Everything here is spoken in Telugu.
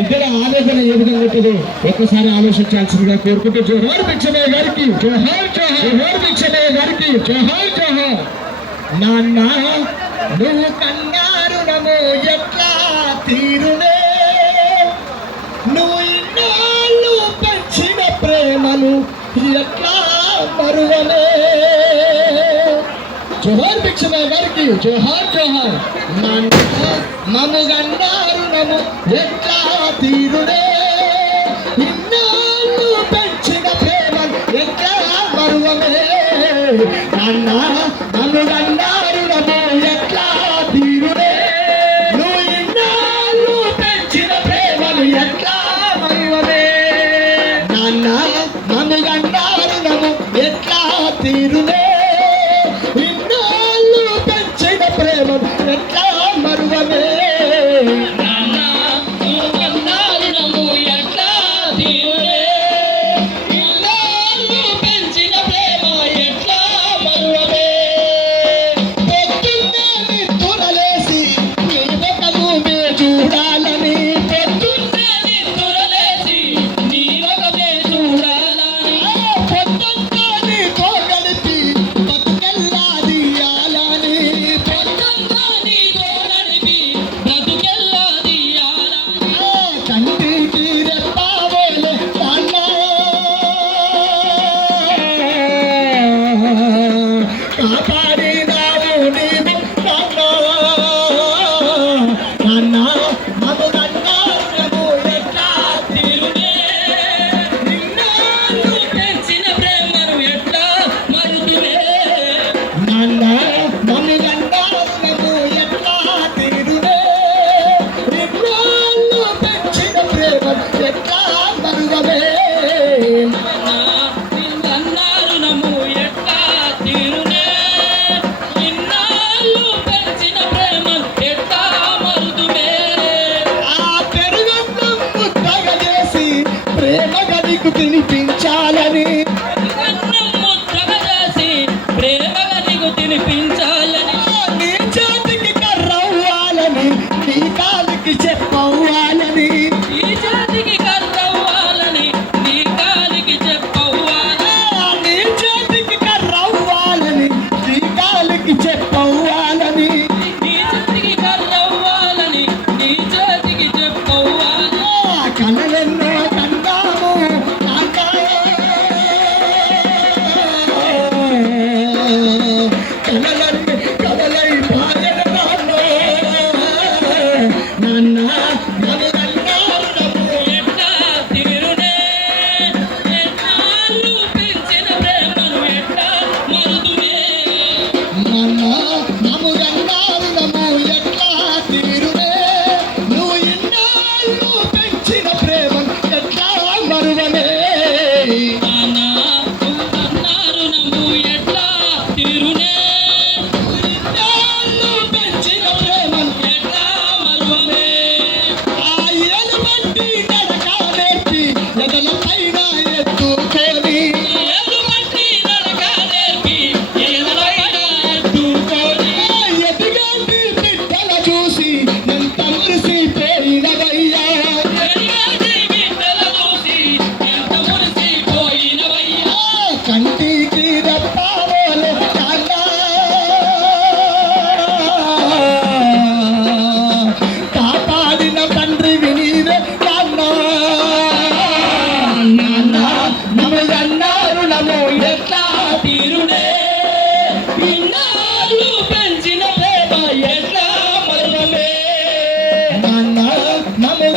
ఇద్దరు ఆలోచన ఏ విధంగా ఉంటుందో ఒక్కసారి ఆలోచించాల్సిందిగా కోరుకుంటూ జోహార్ భిక్షమయ్య గారికి జోహార్ జోహార్ జోహార్ భిక్షమయ్య గారికి జోహార్ జోహార్. నాన్న నువ్వు కన్నారు నమో ఎట్లా తీరునే, నువ్వు ఇన్నాళ్ళు పెంచిన ప్రేమను ఎట్లా మరువనే. జోహార్ భిక్షమయ్య గారికి జోహార్ జోహార్. నాన్న నన్ను కన్నారు నము ఎట్లా తీరునే, ఇన్నాళ్ళు పెంచిన ప్రేమను ఎట్లా మరువనే. నాన్న నన్ను కన్నారు నము ఎట్లా తీరునే, నువ్వు ఇన్నాళ్ళు పెంచిన ప్రేమను ఎట్లా మరువనే. నాన్న నన్ను కన్నారు నము ఎట్లా తీరునే, ఇన్నాళ్ళు పెంచిన ప్రేమను ఎట్లా మరువనే. తినిపించాలని ప్రేమగా నీకు తినిపించాలని, నీ చేతికి కర్రవ్వాలని, నీ కాలికి చెప్పవ్వాలని, ఈ చేతికి కర్రవ్వాలని, నీ కాలికి చెప్పవ్వాలి. నీ చేతికి కర్రవ్వాలని, నీ కాలికి చెప్పవ్వాలని, నీ చేతికి కర్రవ్వాలని, నీ చేతికి చెప్పవ్వాలి. కలలెన్నో కలలై పాయన నాన్న నన్ను కన్నారు నమో ఎట్లా తీరునే, ఎన్నాళ్ళు పెంచిన ప్రేమను ఎట్లా మరుదునే. నాన్న నన్ను కన్నారు నమో ఎట్లా తీరునే, నువ్వు ఇన్నాళ్ళు పెంచిన ప్రేమను ఎట్లా మరువనే. నాన్న అన్నారు నమ్ము ఎట్లా తీరునే, కంటికి రెప్పావోలే కాపాడిన తండ్రివి నీవే నాన్న. నన్ను అన్నారు నమో ఎట్లా తీరునే, ఇన్నాళ్ళు పెంచిన ప్రేమ ఎట్లా మరువనే. నాన్న నన్ను